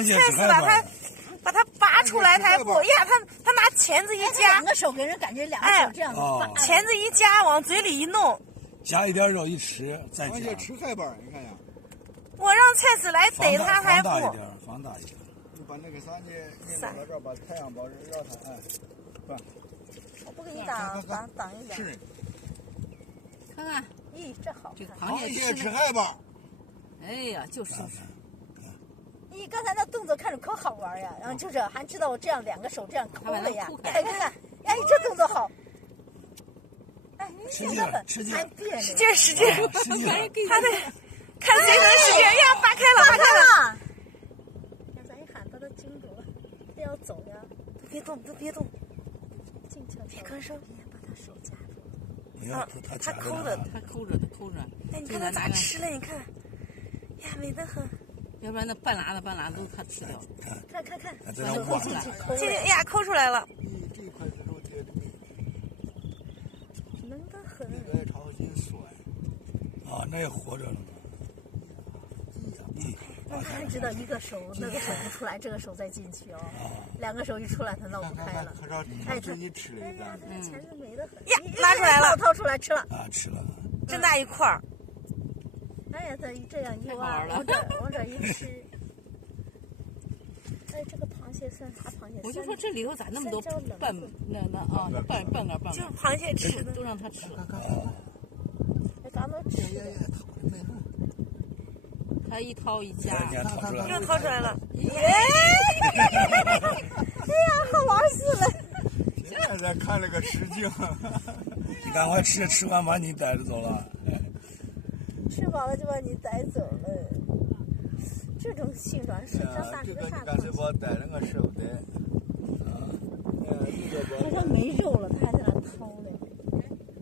让菜丝把它拔出来，他还不呀，他拿钳子一夹，两个手给人感觉两个手这样子拔，钳子一夹往嘴里一弄，夹一点肉一吃，再夹。吃海板，你看呀。我让菜丝来逮他还不。放大一点。你把那个啥你到这儿，把太阳包绕它，哎，转。我不给你挡一点。是。看看，咦，这好看。螃蟹吃海板。哎呀，就是。咦，刚才那动作看着可好玩呀，然后就是还知道我这样两个手这样抠了呀，哎，看看，哎，这动作好。哎，你想那个还别使劲使劲，他得看谁能使劲呀，拔开了。咱一喊他都惊住了，他要走呀，都别动，都别动，静悄悄，别吭声，别把他手夹住。他抠着。哎，你看他咋吃嘞？你看，呀，美得很。要不然那半拉子都他吃掉了。看，手抠进去，呀，抠出来了。这一块肉贴的美，能得很。那个超级酸。啊，那也活着了吗？那他还知道一个手那个手不出来，这个手再进去哦。两个手一出来，他闹不开了。哎，这你吃了一呀，他钳子美得很。呀，拉出来了，掏出来吃了。啊，吃了。真大一块儿。哎呀，他这样一挖，往这一吃。哎，这个螃蟹算啥螃蟹？我就说这里头咋那么多半个。就螃蟹吃的，都让他吃了。哎，刚都吃的。他一掏一夹，又掏出来了。哎呀，好玩死了！现在在看那个实景。你赶快吃完把你带着走了。吃饱了就把你带走了。这种性状是这啥？这个你干脆把我带那个舍不得。好像没肉了，他。